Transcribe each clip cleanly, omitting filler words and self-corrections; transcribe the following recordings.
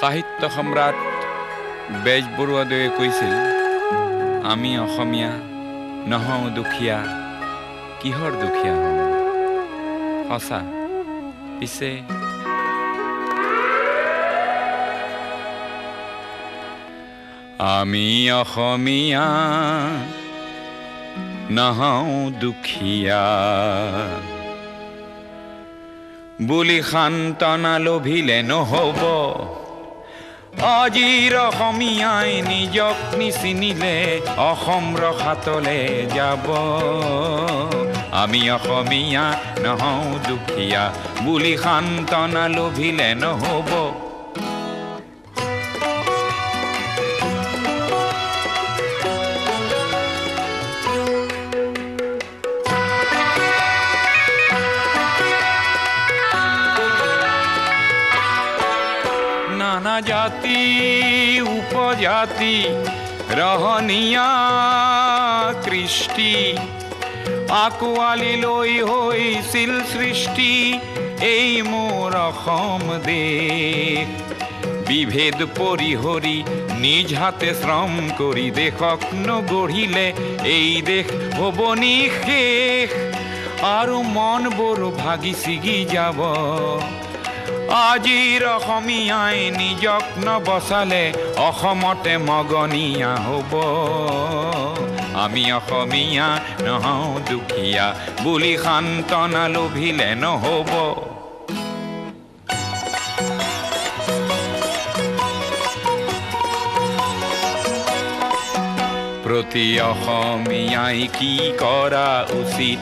সাহিত্য সম্ৰাট বেজবৰুৱাদেৱে কৈছিল, আমি অসমীয়া নহওঁ দুখীয়া, কিহৰ দুখীয়া হওঁ। সঁচা। পিছে আমি অসমীয়া নহওঁ দুখীয়া বুলি সান্তনা লভিলে নহ'ব। আজিৰ অসমীয়াই নিজক নিচিনিলে অসম ৰসাতলে যাব। আমি অসমীয়া নহওঁ দুখীয়া বুলি সান্তনা লভিলে নহ'ব। নানা জাতি উপজাতি ৰহনীয়া কৃষ্টি আকোৱালি লৈ হৈছিল সৃষ্টি এই মোৰ অসম দেশ। বিভেদ পৰিহৰি নিজ হাতে শ্ৰম কৰি দেশক নগঢ়িলে এই দেশ হ'ব নিশেষ আৰু মনবোৰ ভাগি ছিগি যাব। আজিৰ অসমীয়াই নিজক নবচালে অসমতে মগনীয়া হ'ব। আমি অসমীয়া নহওঁ দুখীয়া বুলি সান্তনা লভিলে নহ'ব। প্ৰতি অসমীয়াই কি কৰা উচিত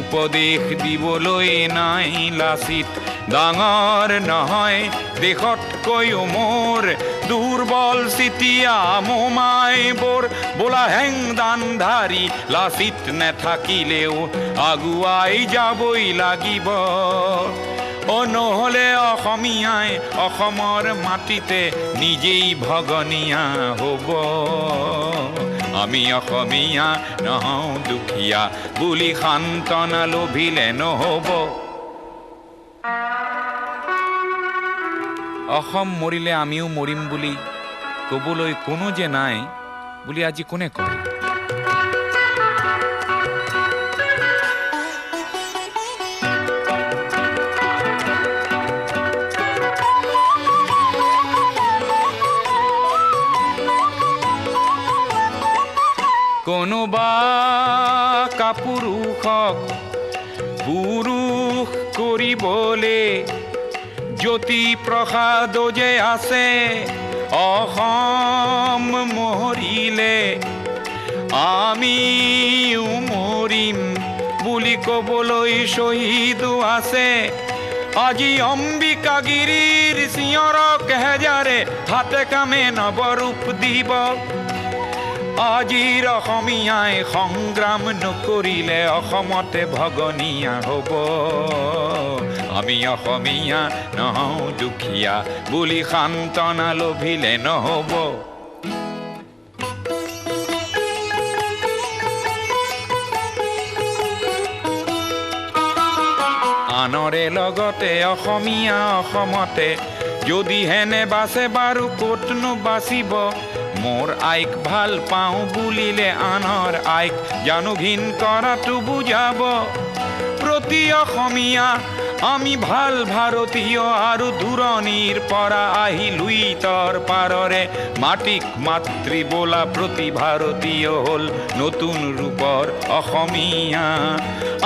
উপদেশ দিবলৈ নাই লাচিত। ডাঙৰ নহয় দেশতকৈও মোৰ দুৰ্বল চিতিয়া মোমাইবোৰ বোলা হেংদান ধাৰি লাচিত নেথাকিলেও আগুৱাই যাবই লাগিব। নহ'লে অসমীয়াই অসমৰ মাটিতে নিজেই ভগনীয়া হ'ব। আমি অসমীয়া নহওঁ দুখীয়া বুলি সান্তনা লভিলে নহ'ব। অসম মৰিলে আমিও মৰিম বুলি ক'বলৈ কোনো যে নাই বুলি আজি কোনে কয়। কোনোবা কাপুৰুষক পুৰুষ কৰিবলে জ্যোতি প্ৰসাদ যে আছে অসম মৰিলে আমিও মৰিম বুলি ক'বলৈ শ্বহীদো আছে। আজি অম্বিকাগিৰিৰ চিঞৰক হেজাৰে হাতে কামে নৱৰূপ দিব। আজিৰ অসমীয়াই সংগ্ৰাম নকৰিলে অসমতে ভগনীয়া হ'ব। আমি অসমীয়া নহওঁ দুখীয়া বুলি সান্তনা লভিলে নহ'ব। আনৰে লগতে অসমীয়া অসমতে যদিহে নেবাচে বাৰু ক'তনো বাচিব। মোৰ আইক ভাল পাওঁ বুলিলে আনৰ আইক জানো ঘিণ কৰাটো বুজাব। প্ৰতি অসমীয়া আমি ভাল ভাৰতীয় আৰু দূৰণিৰ পৰা আহিলোঁ ইতৰ পাৰৰে মাটিক মাতৃ বোলা প্ৰতি ভাৰতীয় হ'ল নতুন ৰূপৰ অসমীয়া।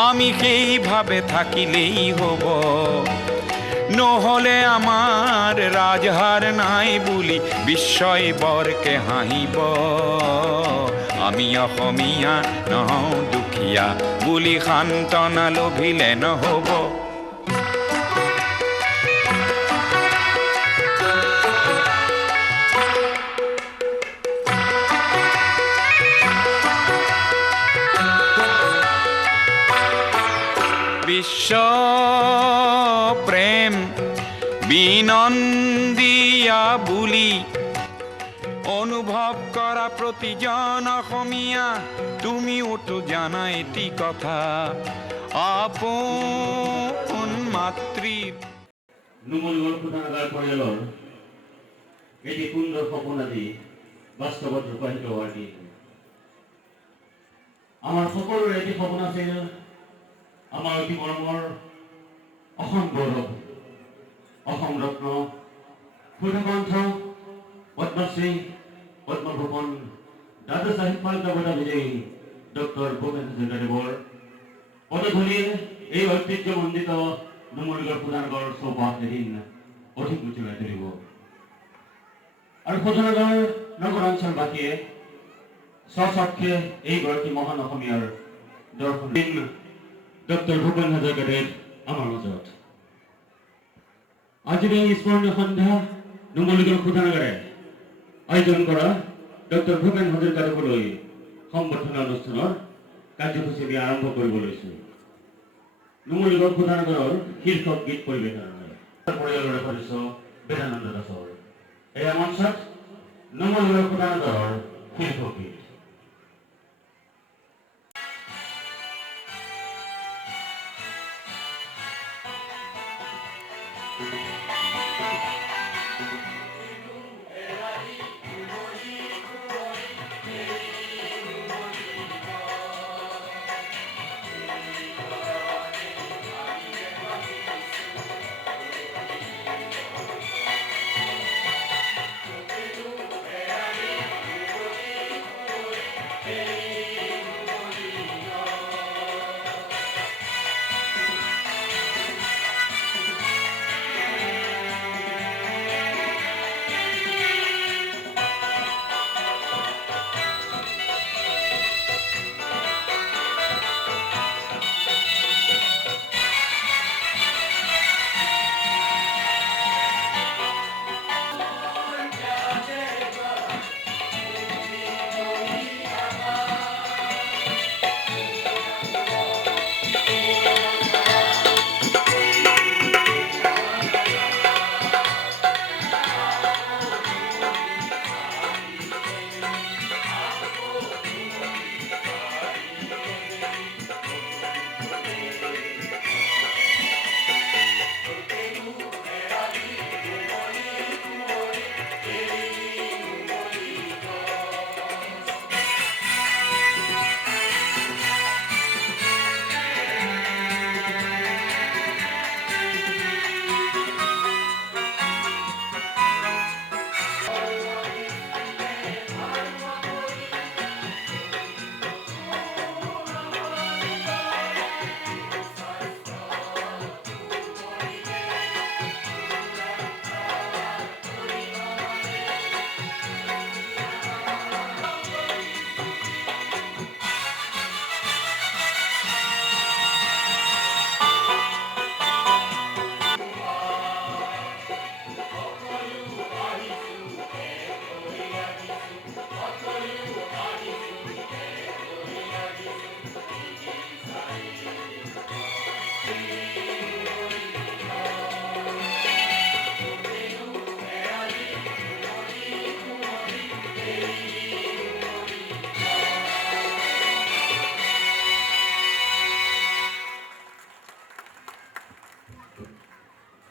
আমি সেইভাৱে থাকিলেই হ'ব। নহ'লে আমাৰ ৰাজহাৰ নাই বুলি বিশ্বই বৰকে হাঁহিব। আমি অসমীয়া নহওঁ দুখীয়া বুলি সান্তনা লভিলে নহ'ব। বিশ্ব প্ৰেম বিনন্দিয়া বুলি অনুভৱ কৰা প্ৰতিজন অসমীয়া তুমিওতো জানা এটি কথা আপন মাতৃ নুমল গল্পটাৰ পৰিয়ালৰ এটি সুন্দৰ সপন আজি বাস্তৱত ৰূপায়িত হোৱাৰ দিন। আমাৰ সকলোৰে এটি সপোন আছিল, আমাৰ অতি মৰমৰ অসম গৌৰৱ, অসম ৰত্ন, সুধকণ্ঠ, পদ্মশ্ৰী, পদ্মভূষণ, দাদা সাহেব ফাল্কে বঁটা বিজয়ী ডক্টৰ ভূপেন হাজৰিকাদেৱৰ পদধূলিৰ এই ঐতিহ্যমণ্ডিত নুমলীগড় শোধনাগাৰ চৌপাশ এদিন অধিক উজ্জ্বলাই তুলিব। আৰু শোধনাগাৰ নগৰাঞ্চলবাসীয়ে স্বচক্ষে এইগৰাকী মহান অসমীয়াৰ দৰ্শন দিন ডক্টৰ ভূপেন হাজৰিকাদেৱ আমাৰ মাজত। আজিৰ এই স্মৰণীয় সন্ধ্যা নুমলীগড় শোধনাগাৰে আয়োজন কৰা ডক্টৰ ভূপেন হাজৰিকাদেৱলৈ সম্বৰ্ধনা অনুষ্ঠানৰ কাৰ্যসূচী আমি আৰম্ভ কৰিব লৈছোঁ। নুমলীগড় শোধনাগাৰৰ শীৰ্ষক গীত পৰিৱেশনেৰে পৰিয়ালৰ সদস্য বেদানন্দ দাসৰ এই মঞ্চত নুমলীগড় শোধনাগাৰৰ শীৰ্ষক গীত।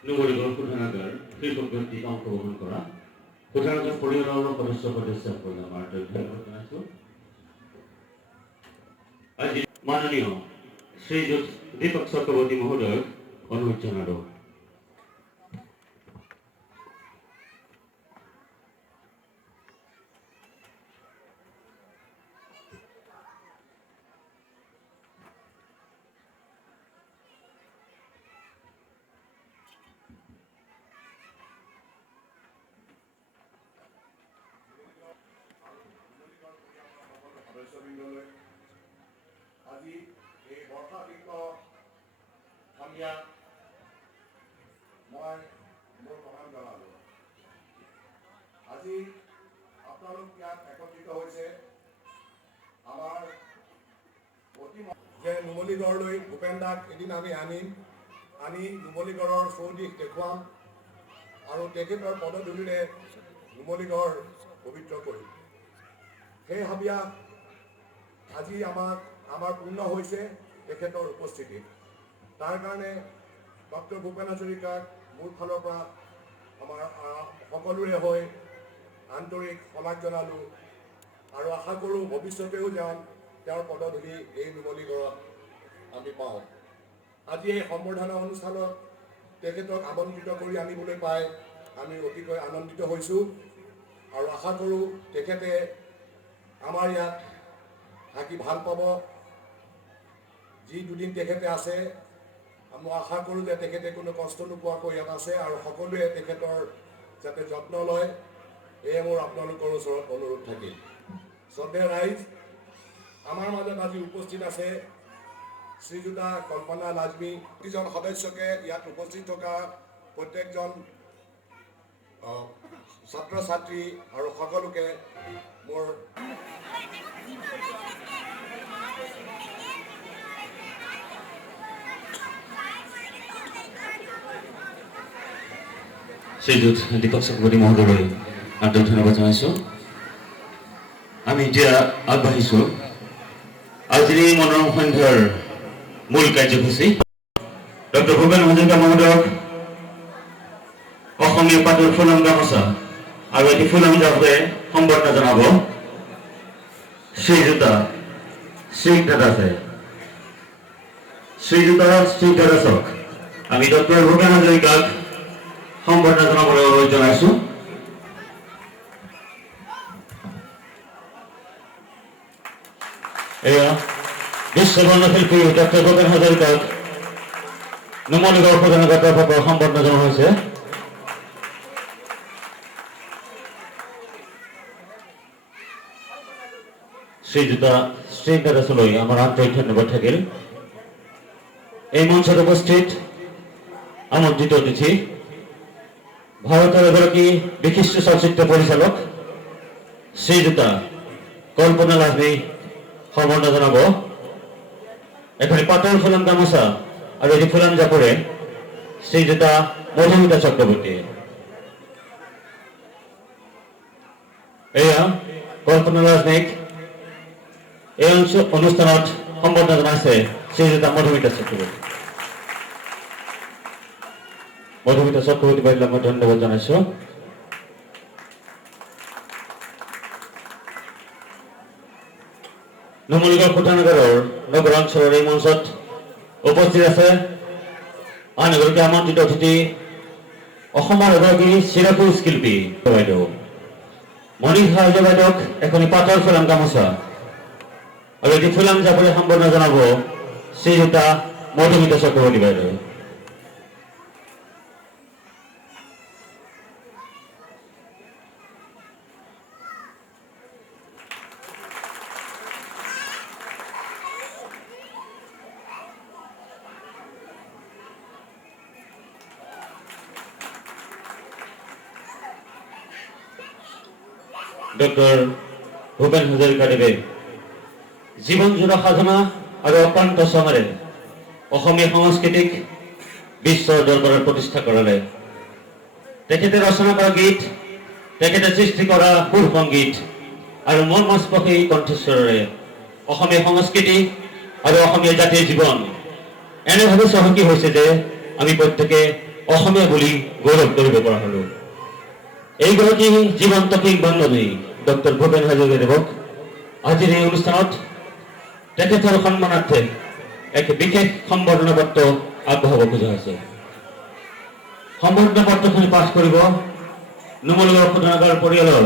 নুমলীগড় শোধনাগাৰ শীৰ্ষক ব্যক্তিক অংশগ্ৰহণ কৰা শোধনাগাৰ পৰিয়ালৰ সদস্যসকলক আমাৰ ধন্যবাদ জনাইছোঁ। আজি মাননীয় শ্ৰীযুত দীপক চক্ৰৱৰ্তী মহোদয়ক অনুৰোধ জনালোঁ। আজি এই বৰ্ষাবৃত সন্ধিয়াত মই মোৰ প্ৰণাম জনালোঁ। আজি আপোনালোক ইয়াত একত্ৰিত হৈছে আমাৰ অতি যে নুমলীগড়লৈ ভূপেন দাক এদিন আমি আনি নুমলীগড়ৰ চৌদিশ দেখুৱাম আৰু তেখেতৰ পদধূলিৰে নুমলীগড় পবিত্ৰ কৰিম। সেই হাবিয়াস আজি আমাৰ পূৰ্ণ হৈছে তেখেতৰ উপস্থিতিত। তাৰ কাৰণে ডক্টৰ ভূপেন হাজৰিকাক মোৰ ফালৰ পৰা আমাৰ সকলোৰে হৈ আন্তৰিক শলাগ জনালোঁ আৰু আশা কৰোঁ ভৱিষ্যতেও যেন তেওঁৰ পদধূলি এই নুমলীগড়ত আমি পাওঁ। আজি এই সম্বৰ্ধনা অনুষ্ঠানত তেখেতক আমন্ত্ৰিত কৰি আনিবলৈ পাই আমি অতিকৈ আনন্দিত হৈছোঁ আৰু আশা কৰোঁ তেখেতে আমাৰ ইয়াত থাকি ভাল পাব। যি দুদিন তেখেতে আছে মই আশা কৰোঁ যে তেখেতে কোনো কষ্ট নোপোৱাকৈ ইয়াত আছে আৰু সকলোৱে তেখেতৰ যাতে যত্ন লয়, এয়ে মোৰ আপোনালোকৰ ওচৰত অনুৰোধ থাকিল। শ্ৰদ্ধেয় ৰাইজ, আমাৰ মাজত আজি উপস্থিত আছে শ্ৰীযুতা কল্পনা লাজমী। প্ৰতিজন সদস্যকে ইয়াত উপস্থিত থকা প্ৰত্যেকজন ছাত্ৰ ছাত্ৰী আৰু সকলোকে মোৰ শ্ৰীযুত দীপক চক্ৰৱৰ্তী মহোদয়লৈ আন্তৰিক ধন্যবাদ জনাইছোঁ। আমি এতিয়া আগবাঢ়িছোঁ আজিৰ এই মনোৰম সন্ধ্যাৰ মূল কাৰ্যসূচী। ডক্টৰ ভূপেন হাজৰিকা মহোদয়ক অসমীয়া পাতৰ ফুলাম গামোচা আৰু এটি ফুলাম জাপে সম্বৰ্ধনা জনাব শ্ৰীযুতা শ্ৰীধৰ দাসে। শ্ৰীযুতা শ্ৰীধৰ দাসক আমি ডক্টৰ ভূপেন হাজৰিকাক সম্বৰ্ধনা জনাবলৈ অনুৰোধ জনাইছোঁ। এয়া বিশ্ববৰ্ণ শিল্পী ডক্টৰ ভূপেন হাজৰিকাক নুমলীগড় সদনৰ তৰফৰ পৰা সম্বৰ্ধনা জনোৱা হৈছে। শ্ৰীযুতা শ্ৰীধৰ দাসলৈ আমাৰ আন্তৰিক ধন্যবাদ থাকিল। এই মঞ্চত উপস্থিত আমন্ত্ৰিত অতিথি ভাৰতৰ এগৰাকী বিশিষ্ট চলচ্চিত্ৰ পৰিচালক শ্ৰীযুতা কল্পনা লাজমী সম্বৰ্ধনা জনাব। এখানে পাতৰ ফুলাম গামোচা আৰু এটি ফুলাম জাপৰে শ্ৰীযুতা মধুমিতা চক্ৰৱৰ্তী। এয়া কল্পনা লাজমীক এই অনুষ্ঠানত সম্বৰ্ধনা জনাইছে শ্ৰীযুতা মধুমিতা চক্ৰৱৰ্তী। মধুমিতা চক্ৰৱৰ্তী বাইদেউক মই ধন্যবাদ জনাইছোঁ। নুমলীগড় শোধনাগাৰৰ নগৰ অঞ্চলৰ এই মঞ্চত উপস্থিত আছে আন এগৰাকী আমন্ত্ৰিত অতিথি অসমৰ এগৰাকী চিৰকুল শিল্পী বাইদেউ মণিষা হাজৰিকা বাইদেউক এখনি পাতৰ ফুলাম গামোচা আৰু এটি ফুলাম জাপৰে সম্বৰ্ধনা জনাব শ্ৰীযুতা মধুমিতা চক্ৰৱৰ্তী বাইদেউ। ডক্টৰ ভূপেন হাজৰিকাদেৱে জীৱনজোৰা সাধনা আৰু অক্লান্ত শ্ৰমেৰে অসমীয়া সংস্কৃতিক বিশ্বৰ দৰবাৰত প্ৰতিষ্ঠা কৰালে। তেখেতে ৰচনা কৰা গীত, তেখেতে সৃষ্টি কৰা সুৰ সংগীত আৰু মৰ্মস্পৰ্শী কণ্ঠস্বৰেৰে অসমীয়া সংস্কৃতি আৰু অসমীয়া জাতিৰ জীৱন এনেভাৱে চহকী হৈছে যে আমি প্ৰত্যেকে অসমীয়া বুলি গৌৰৱ কৰিব পৰা হলো। এইগৰাকী জীৱন্ত কিংবদন্তী ডক্টৰ ভূপেন হাজৰিকাদেৱক আজিৰ এই অনুষ্ঠানত তেখেতৰ সন্মানাৰ্থে এক বিশেষ সম্বৰ্ধনা পত্ৰ আগবঢ়াব খোজা হৈছে। সম্বৰ্ধনা পত্ৰখিনি পাঠ কৰিব নুমলীগড় শোধনাগাৰ পৰিয়ালৰ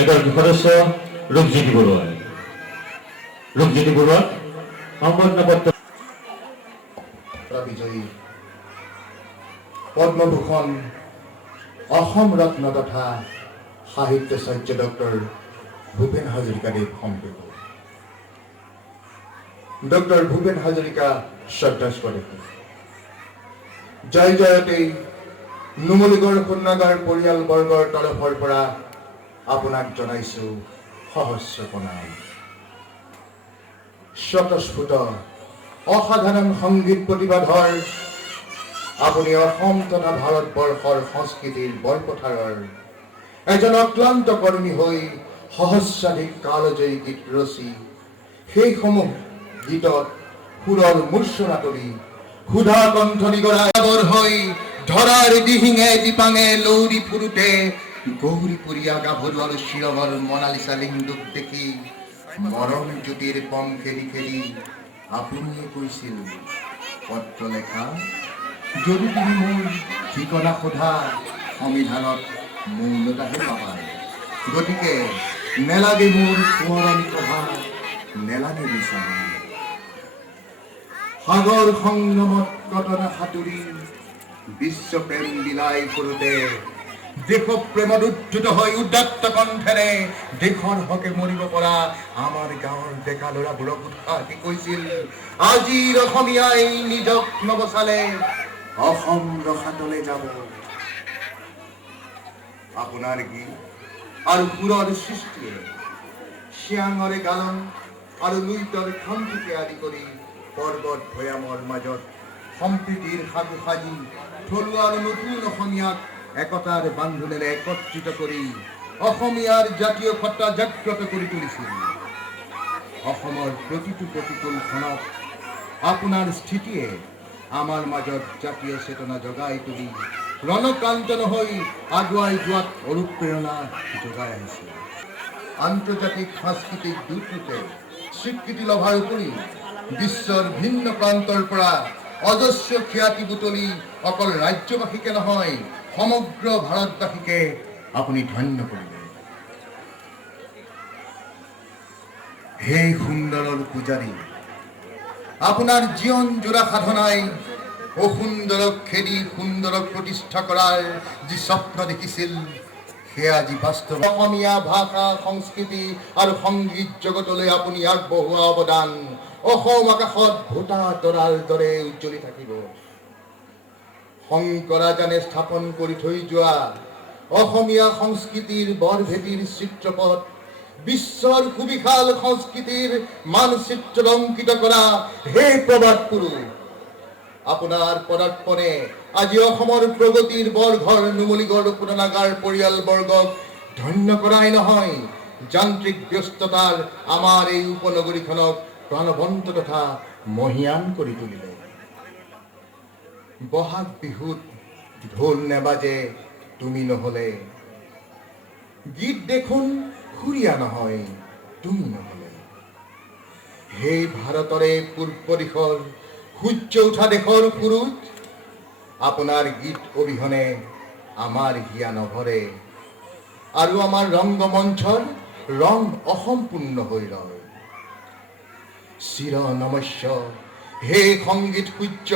এগৰাকী সদস্য ৰূপজ্যোতি বৰুৱাই। ৰূপজ্যোতি বৰুৱাক সম্বৰ্ধনা পত্ৰ বিজয়ী পদ্মভূষণ অসম ৰত্ন তথা সাহিত্যাচাৰ্য ডক্টৰ ভূপেন হাজৰিকাদেৱ সম্পৃক্ত ডক্টৰ ভূপেন হাজৰিকা শ্ৰদ্ধাস্পদ জয় জয়তে নুমলীগড় শোধনাগাৰ পৰিয়ালবৰ্গৰ তৰফৰ পৰা আপোনাক জনাইছোঁ সহস্ৰ প্ৰণাম। স্বতঃস্ফূৰ্ত অসাধাৰণ সংগীত প্ৰতিবাদৰ আপুনি অসম তথা ভাৰতবৰ্ষৰ সংস্কৃতিৰ বৰপথাৰৰ এজন অক্লান্ত কৰ্মী হৈ সহস্ৰাধিক কালজয়ী গীত ৰচি সেইসমূহ গীতত সুৰৰ মূৰ্ছনা তুলি ক্ষুধা কণ্ঠ নিগৰাবৰ হৈ ধৰাৰ দিহিঙে দিপাঙে লৌৰি ফুৰোতে গৌৰীপুৰিয়া গাভৰুয়াৰ শিৰবৰ মনালিসা লিঙ্গুক দেখি মৰণ জ্যোতিৰ পম খেলি খেলি আপুনিয়ে কৈছিল পত্ৰ লেখা যদি তুমি মোৰ ঠিকনা সোধা সংবিধানত মৌনতাহে পাবা গতিকে নেলাগে মোৰ সোঁৱৰণি কঢ়া নেলাগে বিচাৰি সাগৰ সংগমত কটনা সাঁতুৰি বিশ্ব প্ৰেম বিলাই কৰোঁতে দেশপ্ৰেমত উদ্ধত হৈ উদাত্ত কণ্ঠেৰে দেশৰ হকে মৰিব পৰা আমাৰ গাঁৱৰ ডেকা ল'ৰাবোৰক উৎসাহ দি কৈছিল আজিৰ অসমীয়াই নিজক নবচালে অসম ৰসাতলে যাব আপোনাৰ গীত আৰু সুৰৰ সৃষ্টিয়ে চিয়াঙৰে গালন আৰু লুইতৰ খন্তিকে আদি কৰি পৰ্বত ভৈয়ামৰ মাজত সম্প্ৰীতিৰ সাজু সাজি থলুৱা আৰু নতুন অসমীয়াক একতাৰ বান্ধোনেৰে একত্ৰিত কৰি অসমীয়াৰ জাতীয় সত্তা জাগ্ৰত কৰি তুলিছিল অসমৰ প্ৰতিটো প্ৰতিকূল ক্ষণত আপোনাৰ স্থিতিয়ে আমাৰ মাজত জাতীয় চেতনা জগাই তুলি ৰণকান্তন হৈ আগুৱাই যোৱাত অনুপ্ৰেৰণা যোগাই আহিছে আন্তৰ্জাতিক সাংস্কৃতিক দূতৰূপে স্বীকৃতি লভাৰ উপৰি বিশ্বৰ ভিন্ন প্ৰান্তৰ পৰা অজস্ৰ খ্যাতি বুটলি অকল ৰাজ্যবাসীকে নহয় সমগ্ৰ ভাৰতবাসীকে আপুনি ধন্য কৰিলে হে সুন্দৰৰ পূজাৰী আপোনাৰ জীৱন জোৰা সাধনাই অসুন্দৰক খেদি সুন্দৰক প্ৰতিষ্ঠা কৰাৰ যি স্বপ্ন দেখিছিল সেয়া আজি বাস্তৱ অসমীয়া ভাষা সংস্কৃতি আৰু সংগীত জগতলৈ আপুনি আগবঢ়োৱা অৱদান অসম আকাশত ভোটা তৰাৰ দৰে উজ্জ্বলি থাকিব শংকৰাজানে স্থাপন কৰি থৈ যোৱা অসমীয়া সংস্কৃতিৰ বৰভেটিৰ চিত্ৰপট বিশ্বৰ সুবিশাল সংস্কৃতিৰ মানচিত্ৰ অংকিত কৰা হে প্ৰবাদ পুৰুষ আপোনাৰ পদাৰ্পণে আজি অসমৰ প্ৰগতিৰ বৰঘৰ নুমলীগড় পুতনাগাৰ পৰিয়ালবৰ্গক ধন্য কৰাই নহয় যান্ত্ৰিক ব্যস্ততাৰ আমাৰ এই উপনগৰীখনক প্ৰাণৱন্ত তথা মহিয়ান কৰি তুলিলে বহাগ বিহুত ঢোল নেবাজে তুমি নহলে গীত দেখোন সুৰীয়া নহয় তুমি নহলে হে ভাৰতৰে পূৰ্ব দিশৰ সূৰ্য উঠা দেশৰ পুৰুষ আপোনাৰ গীত অবিহনে আমাৰ হিয়া নভৰে আৰু আমাৰ ৰংগমঞ্চৰ ৰং অসম্পূৰ্ণ হৈ ৰয় চিৰ নমস্য হে সংগীত সূৰ্য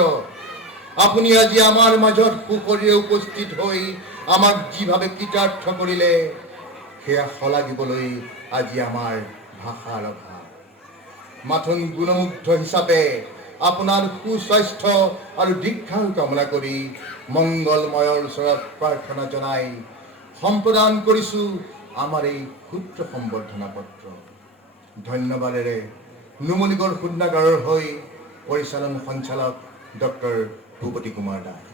আপুনি আজি আমাৰ মাজত সুখৰে উপস্থিত হৈ আমাক যিভাৱে কৃতাৰ্থ কৰিলে সেয়া শলাগিবলৈ আজি আমাৰ ভাষাৰ অভাৱ মাথোন গুণমুগ্ধ হিচাপে আপোনাৰ সুস্বাস্থ্য আৰু দীৰ্ঘায়ু কামনা কৰি মংগলময়ৰ ওচৰত প্ৰাৰ্থনা জনাই সম্প্ৰদান কৰিছো আমাৰ এই ক্ষুদ্ৰ সম্বৰ্ধনা পত্ৰ ধন্যবাদেৰে নুমলীগড় শোধনাগাৰৰ হৈ পৰিচালন সঞ্চালক ডক্টৰ ভূপতি কুমাৰ দাস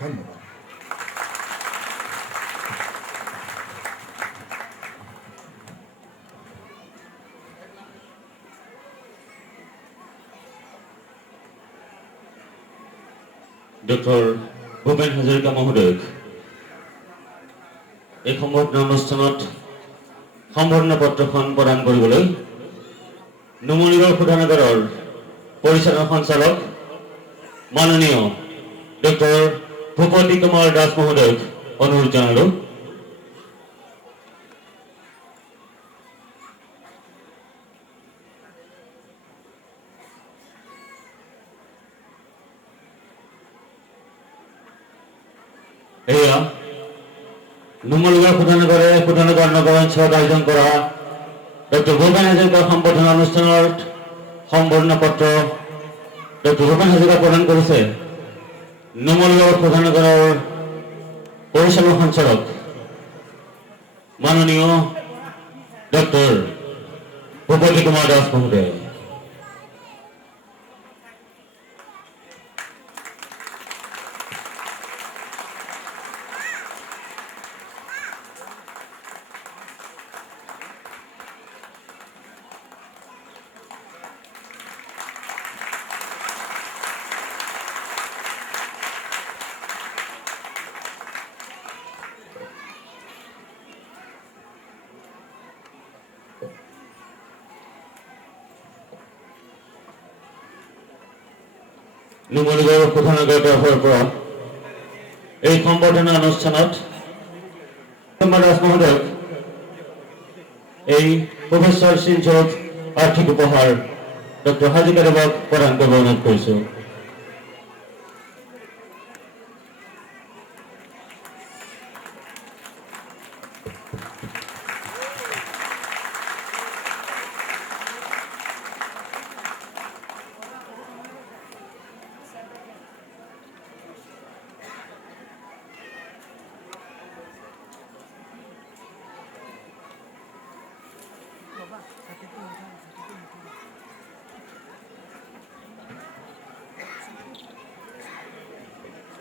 ধন্যবাদ ডক্টৰ ভূপেন হাজৰিকা মহোদয়ক এই সম্বৰ্ধনা অনুষ্ঠানত সম্বৰ্ধনা পত্ৰখন প্ৰদান কৰিবলৈ নুমলীগড় শোধনাগাৰৰ পৰিচালন সঞ্চালক মাননীয় ডক্টৰ ভূপতি কুমাৰ দাস মহোদয়ক অনুৰোধ জনালোঁ এয়া নুমলীগড় শোধনাগাৰ নগৰ অঞ্চলত আয়োজন কৰা ডক্টৰ ভূপেন হাজৰিকাৰ সম্বৰ্ধনা অনুষ্ঠানৰ সম্বৰ্ধনা পত্ৰ ডক্টৰ ভূপেন হাজৰিকা প্ৰদান কৰিছে নুমলীগড় শোধনাগাৰৰ পৰিচালন সঞ্চালক মাননীয় ডক্টৰ ভূপতি কুমাৰ দাস মহোদয় নুমলীগড় শোধনাগাৰ তৰফৰ পৰা এই সম্বৰ্ধনা অনুষ্ঠানত দাস মহোদয়ক এই প্ৰফেচৰ সিঞ্চত আৰ্থিক উপহাৰ ডক্টৰ হাজৰিকাদেৱক প্ৰদান কৰিব অনুৰোধ কৰিছোঁ।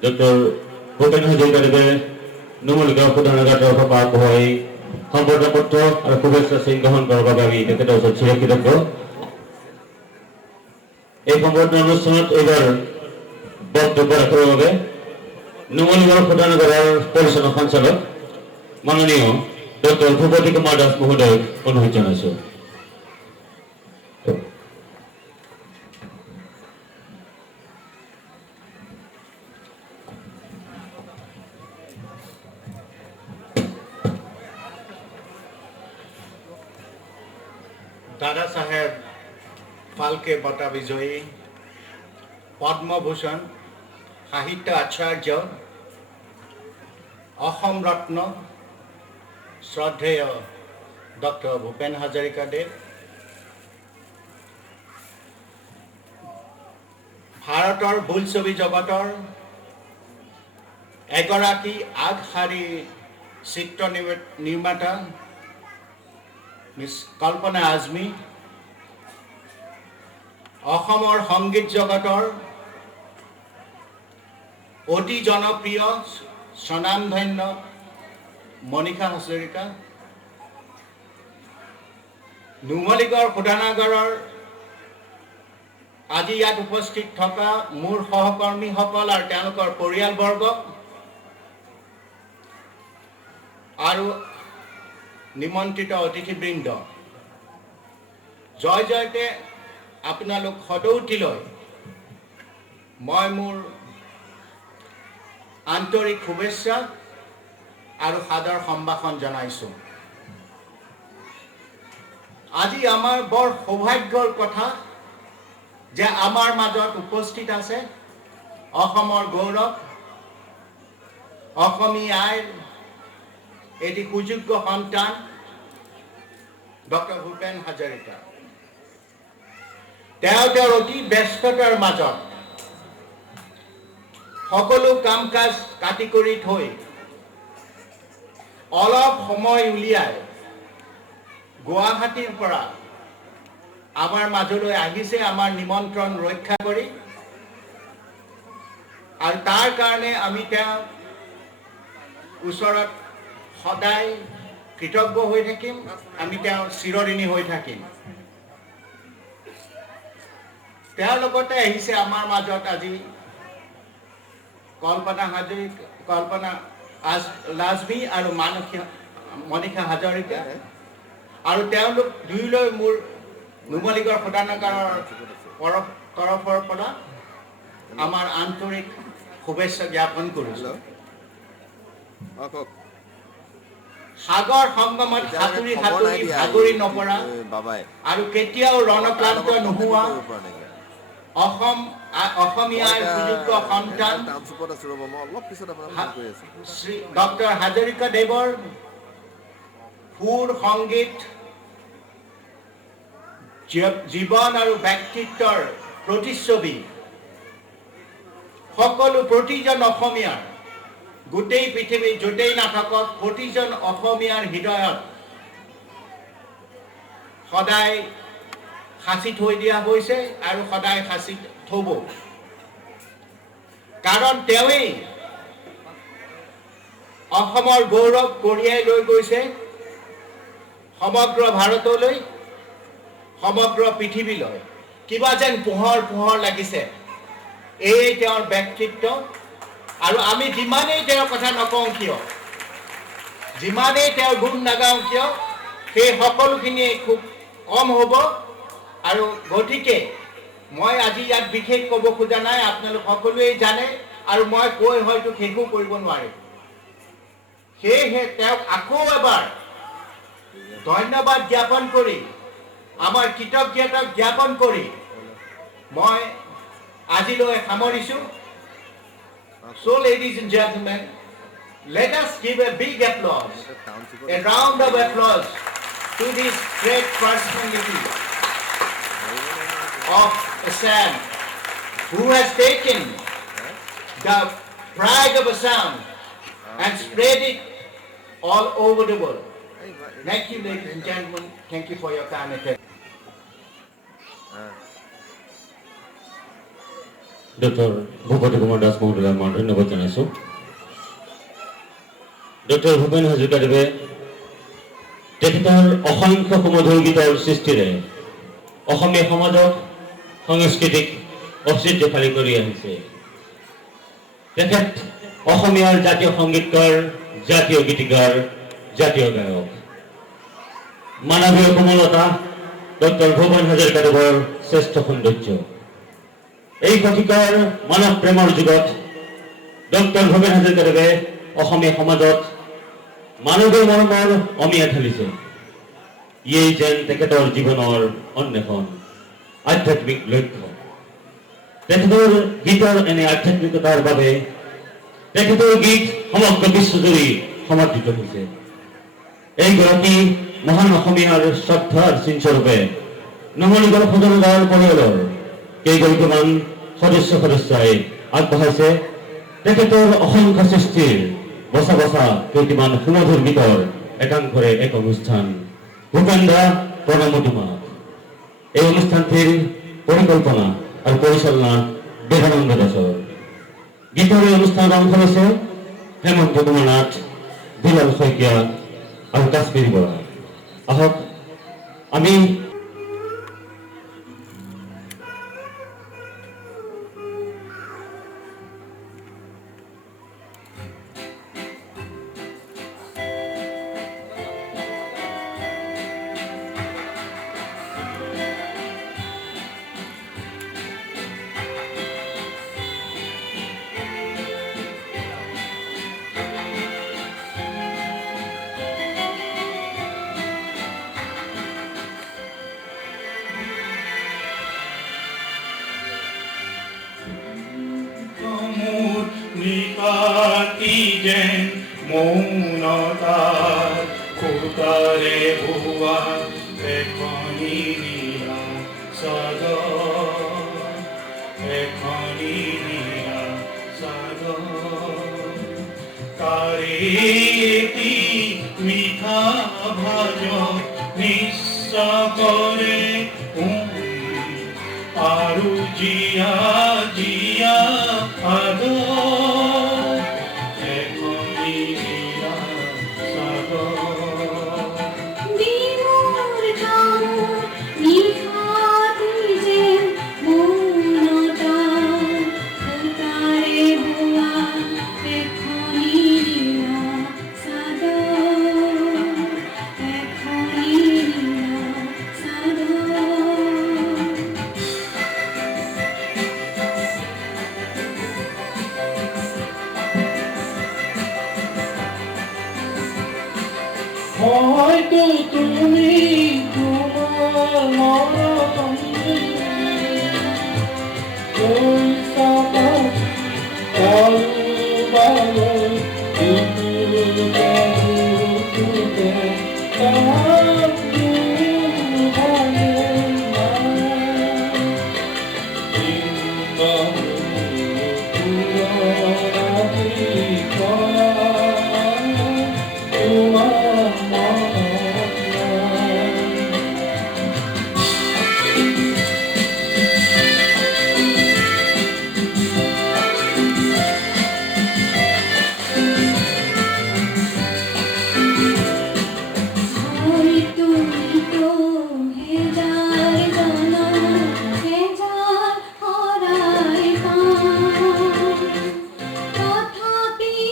ডক্টৰ ভূপেন হাজৰিকাদেৱে নুমলীগড় শোধনাগাৰ তৰফৰ পৰা আগবঢ়োৱা এই সম্বৰ্ধনা পত্ৰ আৰু শুভেচ্ছা চিন গ্ৰহণ কৰাৰ বাবে আমি তেখেতৰ ওচৰত চিৰকৃতজ্ঞ। এই সম্বৰ্ধনা অনুষ্ঠানত এইবাৰ বক্তব্য ৰাখিবৰ বাবে নুমলীগড় শোধনাগাৰৰ পৰিচালনা সঞ্চালক মাননীয় ডক্টৰ ভূপতি কুমাৰ দাস মহোদয়ক অনুৰোধ জনাইছোঁ। দাদা সাহেব ফাল্কে বঁটা বিজয়ী পদ্মভূষণ সাহিত্য আচাৰ্য অসম ৰত্ন শ্ৰদ্ধেয় ডক্টৰ ভূপেন হাজৰিকাদেৱ, ভাৰতৰ বোলছবি জগতৰ এগৰাকী আগশাৰী চিত্ৰ নিৰ্মাতা মিছ কল্পনা আজমি, অসমৰ সংগীত জগতৰ অতি জনপ্ৰিয় স্বনামধন্য মণিষা হাজৰিকা, নুমলীগড় শোধনাগাৰৰ আজি ইয়াত উপস্থিত থকা মোৰ সহকৰ্মীসকল আৰু তেওঁলোকৰ পৰিয়ালবৰ্গ আৰু নিমন্ত্ৰিত অতিথিবৃন্দ, জয় জয়তে আপোনালোক সদৌতিলৈ মই মোৰ আন্তৰিক শুভেচ্ছা আৰু সাদৰ সম্ভাষণ জনাইছোঁ। আজি আমাৰ বৰ সৌভাগ্যৰ কথা যে আমাৰ মাজত উপস্থিত আছে অসমৰ গৌৰৱ, অসমীয়া আইৰ এটি সুযোগ্য সন্তান ডক্টৰ ভূপেন হাজৰিকা। তেওঁৰ অতি ব্যস্ততাৰ মাজত সকলো কাম কাজ কাটি কৰি থৈ অলপ সময় উলিয়াই গুৱাহাটীৰ পৰা আমাৰ মাজলৈ আহিছে আমাৰ নিমন্ত্ৰণ ৰক্ষা কৰি, আৰু তাৰ কাৰণে আমি তেওঁৰ ওচৰত সদায় কৃতজ্ঞ হৈ থাকিম, আমি তেওঁৰ চিৰঋণী হৈ থাকিম। তেওঁৰ লগতে আহিছে আমাৰ মাজত আজি কল্পনা লাজমী আৰু মণিষা হাজৰিকা, আৰু তেওঁলোক দুয়োলৈ মোৰ নুমলীগড় শোধনাগাৰৰ তৰফৰ পৰা আমাৰ আন্তৰিক শুভেচ্ছা জ্ঞাপন কৰিছোঁ। সাগৰ সংগমত সাঁতুৰি সাঁতুৰি ভাগৰি নপৰা আৰু কেতিয়াও ৰণক্লান্ত নোহোৱা অসমীয়াৰ সুযোগ্য সন্তান শ্ৰী ডক্টৰ হাজৰিকাদেৱৰ সুৰ, সংগীত, জীৱন আৰু ব্যক্তিত্বৰ প্ৰতিচ্ছবি সকলো প্ৰতিজন অসমীয়াৰ, গোটেই পৃথিৱীত য'তেই নাথাকক প্ৰতিজন অসমীয়াৰ হৃদয়ত সদায় সাঁচি থৈ দিয়া হৈছে আৰু সদায় সাঁচি থব। কাৰণ তেওঁৱেই অসমৰ গৌৰৱ কঢ়িয়াই লৈ গৈছে সমগ্ৰ ভাৰতলৈ, সমগ্ৰ পৃথিৱীলৈ। কিবা যেন পোহৰ পোহৰ লাগিছে এই তেওঁৰ ব্যক্তিত্ব। আৰু আমি যিমানেই তেওঁৰ কথা নকওঁ কিয়, যিমানেই তেওঁৰ গুণ নাগাওঁ কিয়, সেই সকলোখিনি খুব কম হ'ব। আৰু গতিকে মই আজি ইয়াত বিশেষ ক'ব খোজা নাই, আপোনালোক সকলোৱেই জানে আৰু মই কৈ হয়তো শেষো কৰিব নোৱাৰিম। সেয়েহে তেওঁক আকৌ এবাৰ ধন্যবাদ জ্ঞাপন কৰি, আমাৰ কৃতজ্ঞতা জ্ঞাপন কৰি মই আজিলৈ সামৰিছোঁ। So ladies and gentlemen, let us give a big applause, a round of applause to this great personality of Assam, who has taken the pride of Assam and spread it all over the world. Thank you, ladies and gentlemen. Thank you for your kind attention. Doctor Bhupati Kumar Das মহোদয়ক মই ধন্যবাদ জনাইছোঁ। Doctor Bhupen হাজৰিকাদেৱে তেখেতৰ অসংখ্য সুমধুৰ গীতৰ সৃষ্টিৰে অসমীয়া সমাজক সাংস্কৃতিক ঐতিহ্যশালী কৰি আহিছে। তেখেত অসমীয়াৰ জাতীয় সংগীতকাৰ, জাতীয় গীতিকাৰ, জাতীয় গায়ক। মানৱীয় কোমলতা ডক্টৰ ভূপেন হাজৰিকাদেৱৰ শ্ৰেষ্ঠ সৌন্দৰ্য। এই শতিকাৰ মানৱ প্ৰেমৰ যুগত ডক্টৰ ভূপেন হাজৰিকাদেৱে অসমীয়া সমাজত মানৱীয় মৰমৰ অমিয়া ঢালিছে। ইয়েই যেন তেখেতৰ জীৱনৰ অন্বেষণ, আধ্যাত্মিক লক্ষ্য। তেখেতৰ গীতৰ এনে আধ্যাত্মিকতাৰ বাবে তেখেতৰ গীত সমগ্ৰ বিশ্বজুৰি সমাদৃত হৈছে। এইগৰাকী মহান অসমীয়াৰ শ্ৰদ্ধাৰ চিনস্বৰূপে নুমলীগড় সদৰগাঁৱৰ পৰিয়ালৰ কেইগৰাকীমান সদস্যই আগবঢ়াইছে তেখেতৰ অসংখ্য সৃষ্টিৰ বচা বচা কেইটিমান সুমধুৰ গীতৰ একাংশৰে এক অনুষ্ঠান ভূপেন দা প্ৰণাম তোমাক। এই অনুষ্ঠানটিৰ পৰিকল্পনা আৰু পৰিচালনা দেৱানন্দ দাসৰ। গীতৰ এই অনুষ্ঠানত অংশ লৈছে হেমন্ত কুমাৰ নাথ, বিলাল শইকীয়া আৰু কাশ্মীৰী বৰা। আহক আমি যেন মৌনতাৰ খুটাৰে বোৱা এখনি নীলা চাদৰ, এখনি নীলা চাদৰ। তাৰে এটি মিঠা ভাজ নিশ্চকৰে আৰু জিয়া জিয়া আদৰ, এখনি নীলা চাদৰ। বিমূৰ গাঁৱৰ নিশাটি যেন মৌনতা সূতাৰে বোৱা এখনি নীলা চাদৰ, এখনি নীলা চাদৰ। হয়তো তুমি তোমাৰ মৰম তথাপি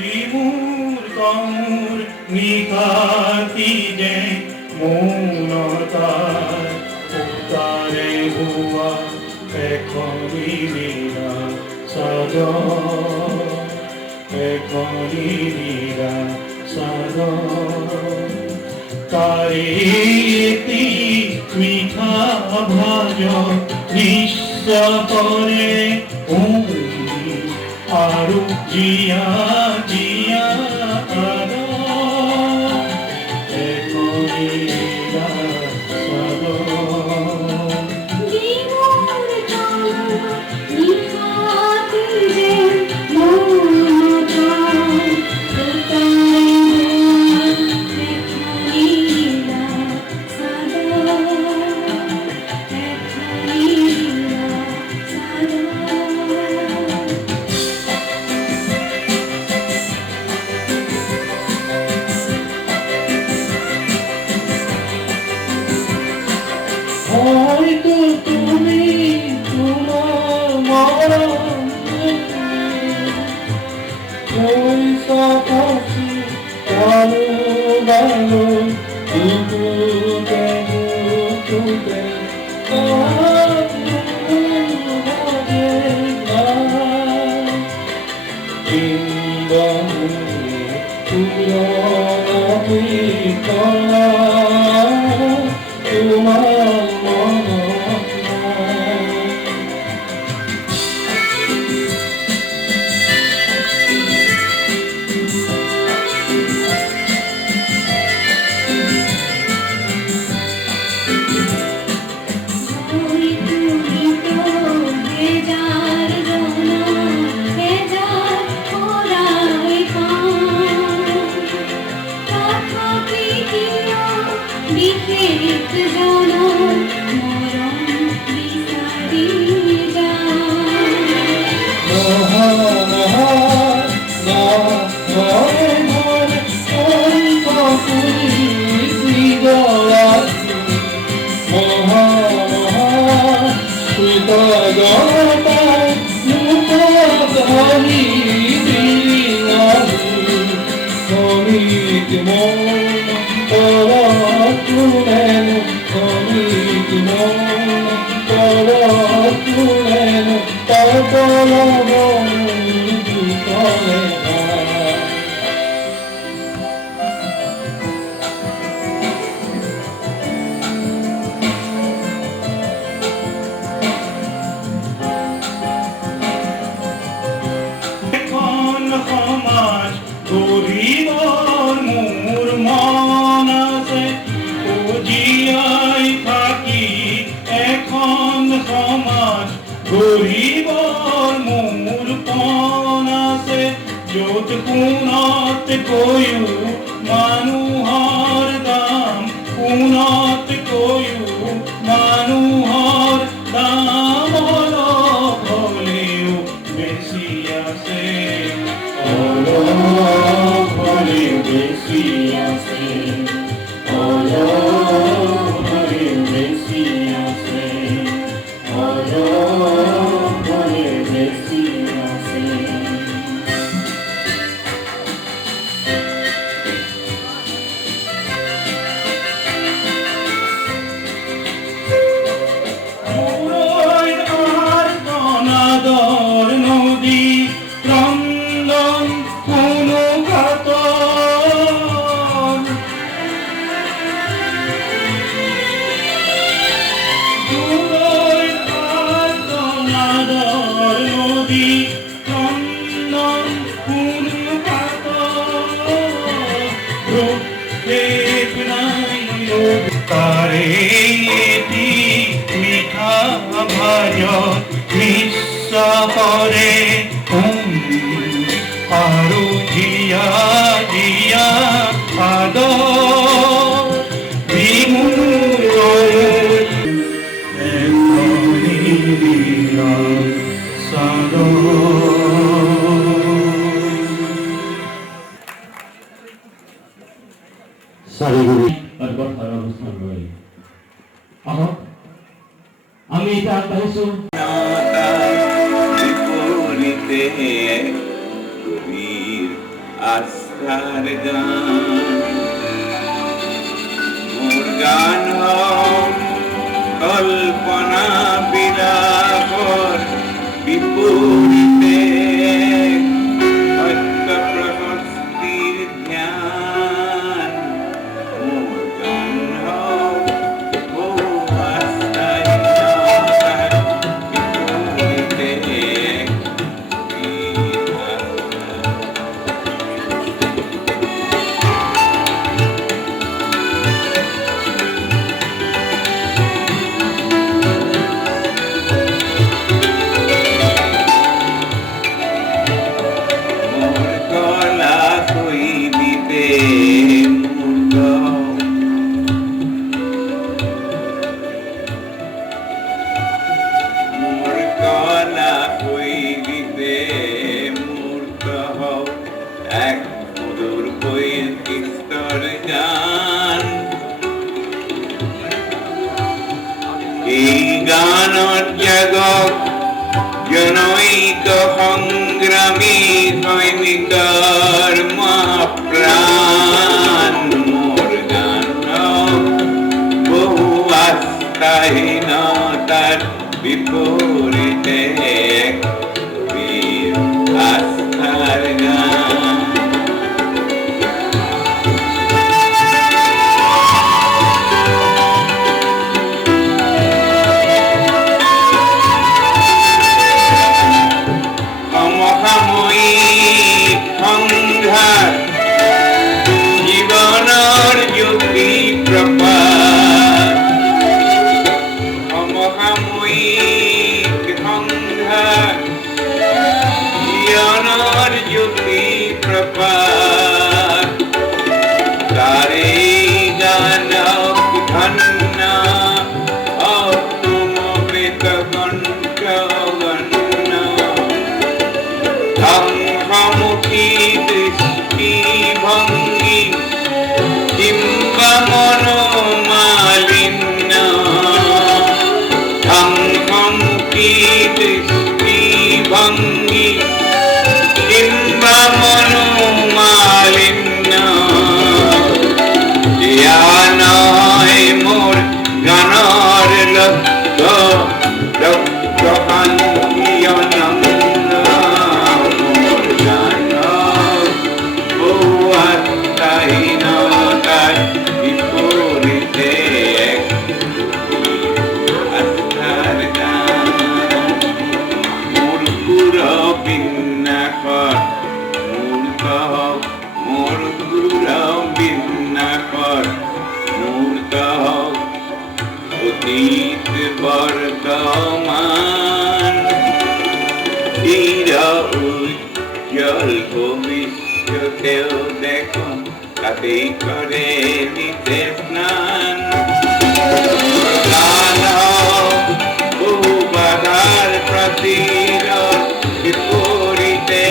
শ্রীমূর কমূর নিকাতি যে মৌনতার উতারে হুয়া এখনি নীরা সাগর এখনি নীরা সাগর তারেতি মিঠা ভাজ নিঃস্বরে আরু জিয়া জিয়া আরো এখনি নীরা সাগর বিমূর কামূর নিখাতি যে মৌনতার উতারে হুয়া এখনি নীরা সাগর এখনি নীরা সাগর হয়তো তুমি তোমার মরণ পয়সা পাচ্ছি কালো ভালো দুপুরে দুপুরে তোমার মন ওই তুমি তো বেজার জনো বেজার ওরাই তথাপি কিয় বিশেষ জনো মরণ বিচারি যায় এখন সমাজ গরিবর মোর মন আছে জীয়াই থাকি এখন সমাজ গরিবর মোর পণ আছে য'ত কোণত কৈও মানুহৰ দাম কোণত কৈও মানুহৰ দাম অলপ হ'লেও বেছি আছে অলপ হ'লেও বেছি আছে অলপ হ'লেও বেছি আছে অলপ হ'লেও বেছি আছে অনাদর নদী ক্রন্দন কোনো কাতর অনাদর নদী ক্রন্দন কোনো কাতর রূপেপ নাই তারে এটি মিঠা ভাজ নিঃস্বরে আরো জিয়া জিয়া আদর বিমূর এখনি নীরা সাগর আর কথার অবস্থান রয়ে আমি এটা আগবাঢ়িছো বিপরীতে গভীর আস্থার গান মোর গান হোক কল্পনা বিলাপর বিপরীতে সত্য প্রশস্তির ধ্যান মোর গান হোক বহু আস্থায় নাতার বিপরীতে মোর গলা কইবিতে মূর্খ মোর গলা কইবিতে মূর্খ হও এক মধুর বইয়ের কিস্তর গান এই গানের জগৎ জনৈক সংগ্রামী সৈনিকর প্রাণ মোর গান বহু আস্থাহীনতার বিপরীতে বীর আস্থার গান সমসাময়িক সংঘাত জীবনৰ জ্যোতি প্ৰপাত সমসাময়িক সংঘাত জীবনৰ জ্যোতি প্ৰপাত তাৰে গানক ধন্য অতুম বেদ কণ্ঠ গণ্য ধ্বংসমুখী দৃষ্টিভঙ্গি কিংবা মনোমালিন্য ধ্বংসমুখী দৃষ্টিভঙ্গি কিংবা মনোমালিন্য জ্ঞানয় মোর গানৰ লক্ষ্য লক্ষ্য শান্তিয়নন্দ মোর গান বহু আস্থাহীনতার বিপরীতে এক আস্থার গান মোর পুর বিন্যাসর মূর্ত হোক মোর পুর বিন্যাসর মূর্ত হোক অতীত বর্তমান চির উজ্জ্বল ভবিষ্যতেও দেখো তাতেই করে নিতে স্নান গান হোক বহু বাধার প্রতিরোধ বিপরীতে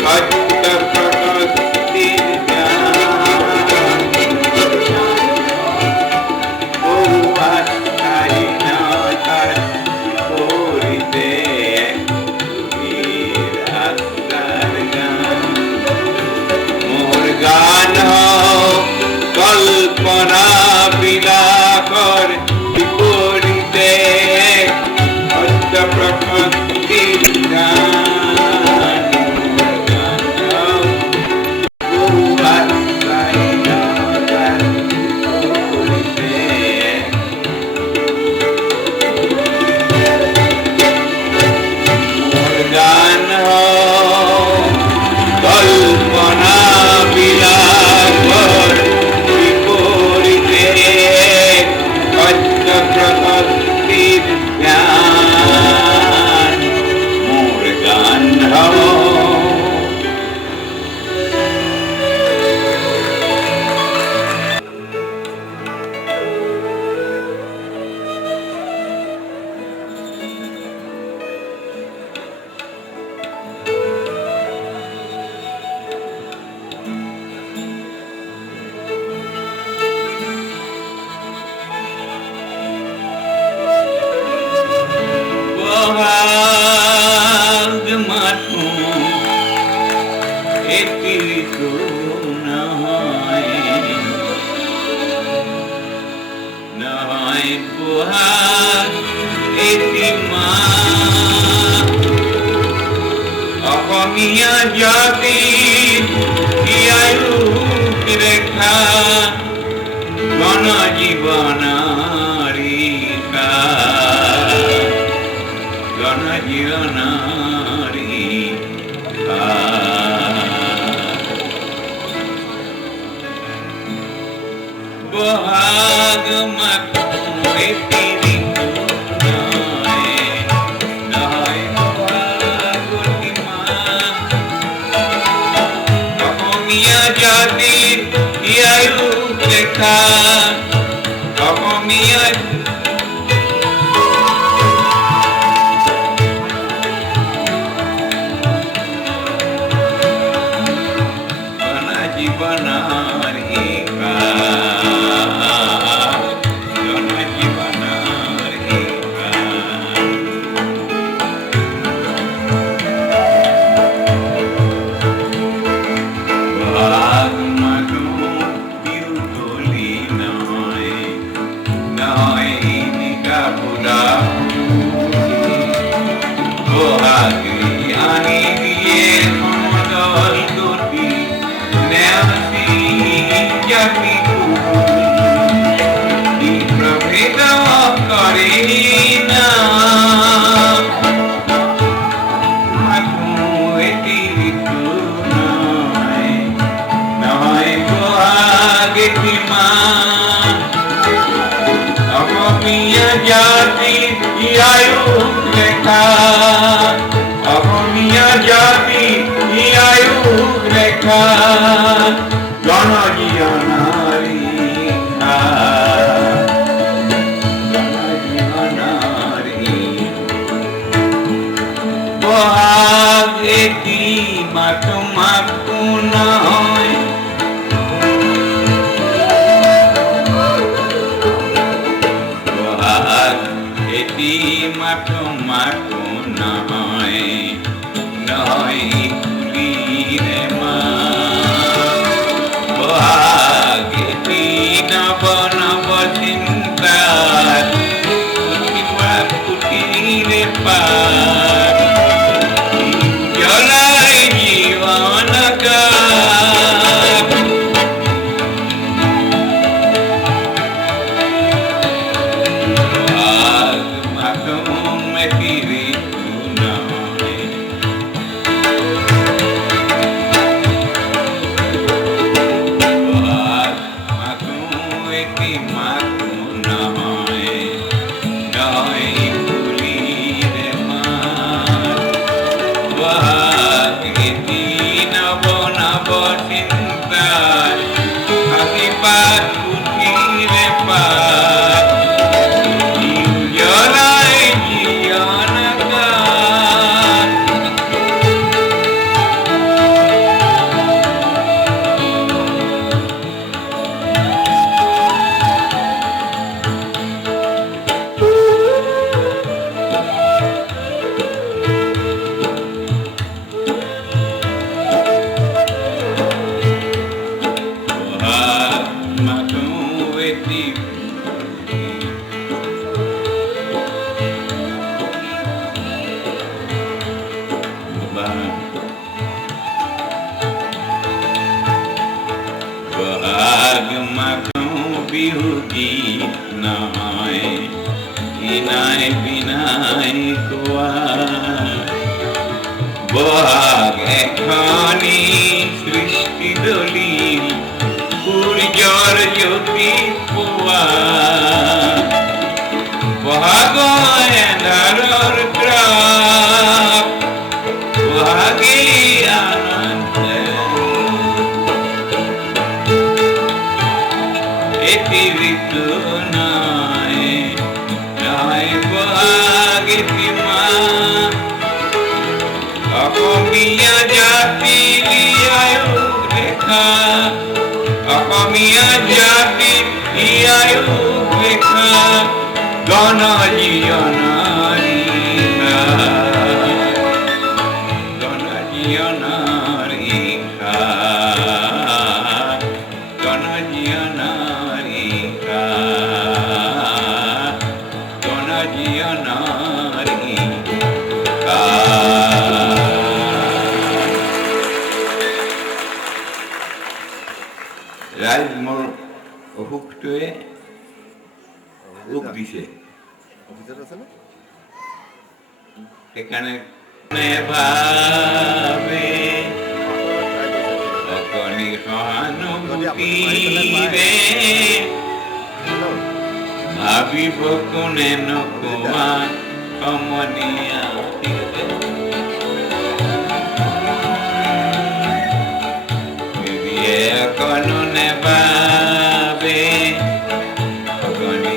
সত্য প্রশস্তির গান বহু আস্থাহীনতার বিপরীতে বীর আস্থার গান মোর গান হোক কল্পনা নহয় নহয় বহাগ এটি মাহ অসমীয়া জাতিৰ আয়ুস ৰেখা গণ জীৱনৰ গণ জীৱনৰ বহাগ মাহ এটি জাতিৰ আয়ুস ৰেখা অসমীয়া গণ জীৱনৰ গণ জীৱনৰ অসমীয়া জাতিৰ আয়ুস ৰেখা অসমীয়া জাতিৰ আয়ুস ৰেখা গণ জীৱনৰ বহাগ এটি মাত মাতো নহয় এটি মাতো মাতো নহয় নহয় কুলিৰে বহাগ এটি নৱ নৱ চিন্তাত কুটিৰে পাত জ্বলাই জীৱন বহাগ মাতো বিহু গীত নহয় ইনাই বিনাই কোৱা বহাগ এখনি সৃষ্টি দলিল সূৰ্যৰ জ্যোতি পোৱা বহাগ এন্ধাৰৰ ত্ৰাপ বহাগী আনন্দ এটি ঋতু নাই নাই বহাগ এটি মাহ অসমীয়া জাতিৰ আয়ুস ৰেখা অসমীয়া জাতিৰ আয়ুস ৰেখা গণ জীৱনৰ গণ জীৱনৰ নাৰী ৰাইজ মোৰ অসুখটোৱে ৰূপ দিছে সেইকাৰণে ভাবে অকণি সহানুভূতিৰে ভাবিব কোনে নকোৱা সমনীয়া অকণো নেভাবে অকণি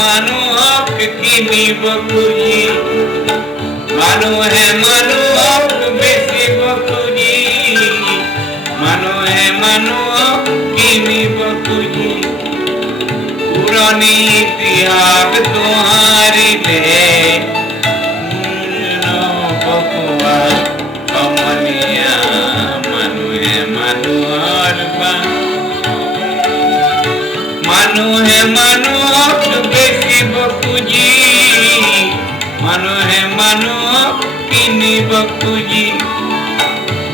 মানুহক কিনিব খুজি মানুহে মানুহক বেচিব খুজি মানুহে মানুহক কিনিব খুজি পুৰণি ইতিহাস দোহাৰিলে নবকোৱা সমনীয়া মানুহে মানুহৰ মানুহে মানুহক বেচিব খুজি মানুহে মানুহক কিনিব খুজি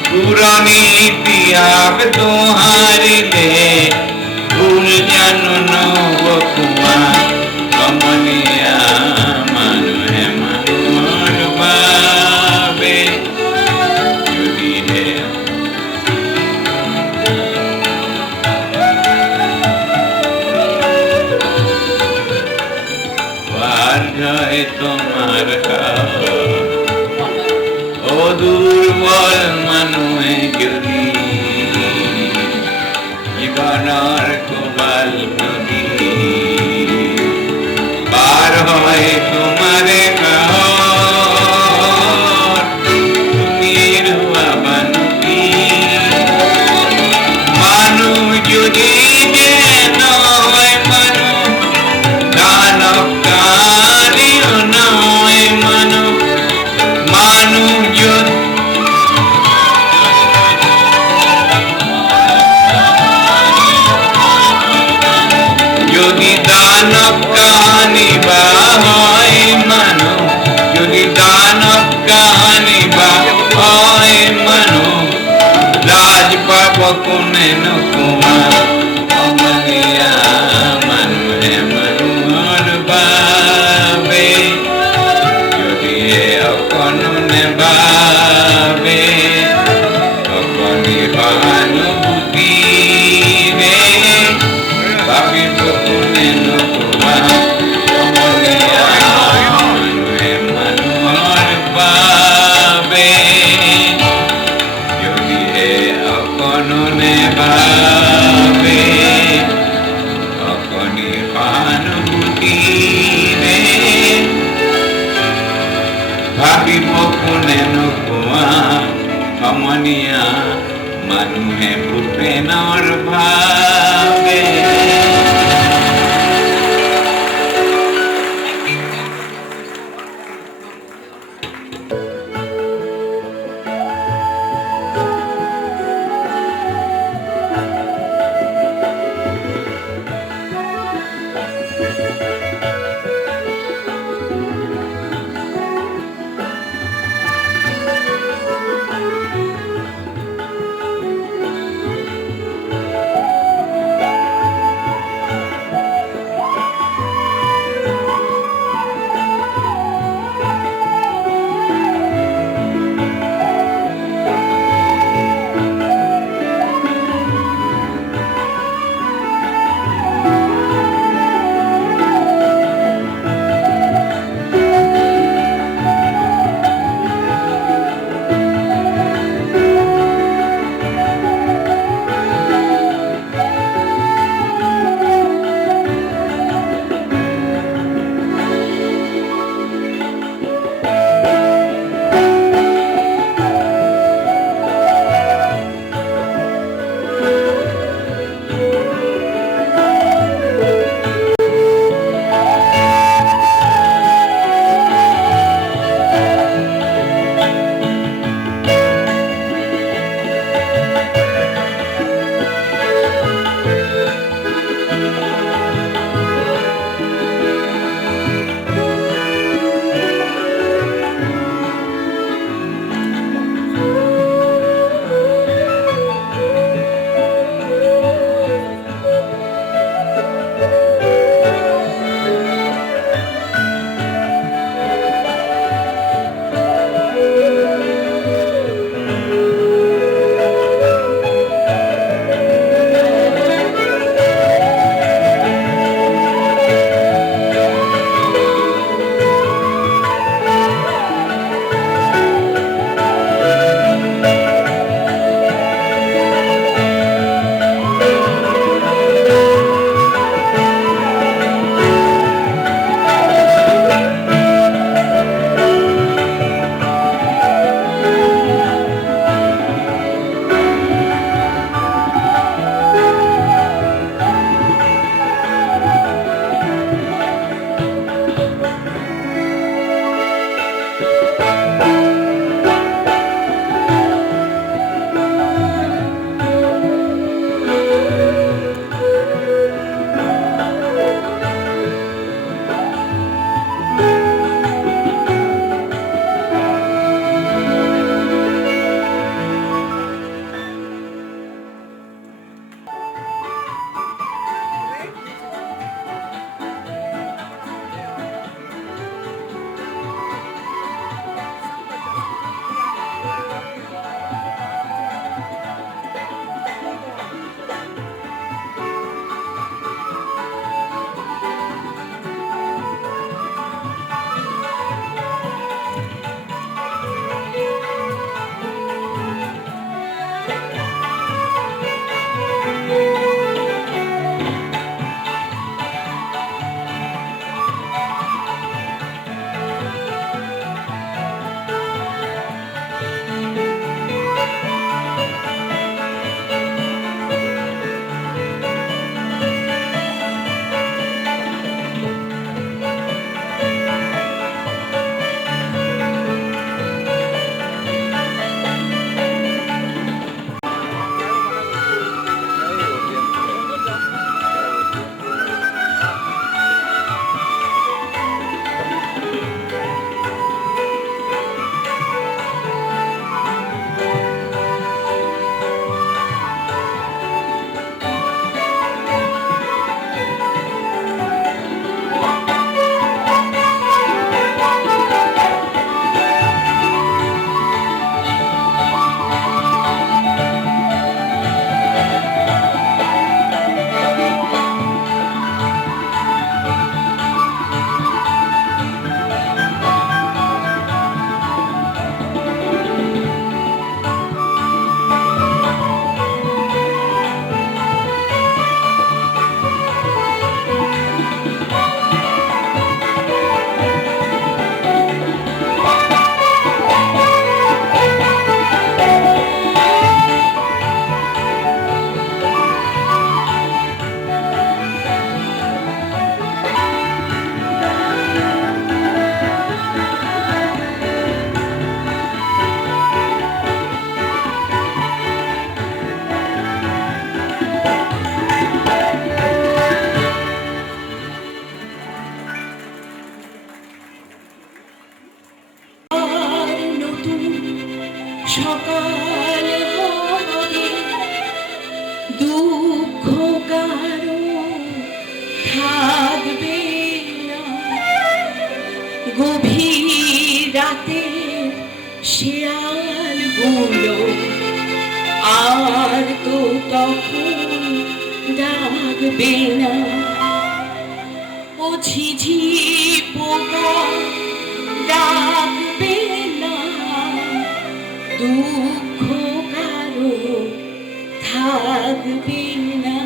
পুৰণি ইতিহাস দোহাৰিলে ভুল জানো নবকোৱা সমনীয়া মানুহে মানুহৰ বাবে যদিহে যায় তোমার ও দুর্বল মানুহে যদি জীবনের কোবাল নদী পার হয় তোমার তুমি রুয়াবানুকি মানু যদি যে নয় মানু দানব যদি দানব কাহানি বা হয় মানো যদি দানব কাহানি বা হয় মানো রাজ পাব কোনে নকোৱা সমনীয়া মানুহে মানুহৰ বাবে যদিহে অকণো নেভাবে অকণি সহানুভূতিৰে ভাবিব কোনে নকোৱা সমনীয়া মানুহে মানুহৰ বাবে যদিহে অকণো নেভাবে অকণি সহানুভূতিৰে ভাবিব কোনে নকোৱা সমনীয়া মানুহে ভূপেনৰ ভাবে দুঃখ কারো থাকবে না, গভীর রাতে শেয়ালগুলো আর তো তখন ডাকবে না, ও ঝিঝি পোকা ডাকবে না, দুঃখ কারো থাকবে না।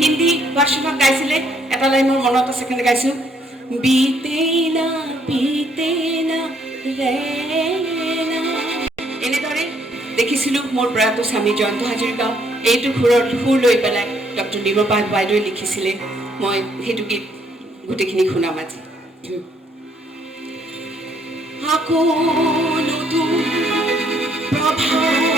হিন্দী ভাৰ্চনত গাইছিলে, এটা লাইন মোৰ মনত আছে, কেনে গাইছো, বিতে না ৰেনা। এনেদৰে দেখিছিলোঁ মোৰ প্ৰয়াত স্বামী জয়ন্ত হাজৰিকা এইটো সুৰ লৈ পেলাই ডক্টৰ নিৰ্মপা বাইদেৱে লিখিছিলে। মই সেইটো গীত গোটেইখিনি শুনাম আজি। আকৌ নতুন প্ৰভাত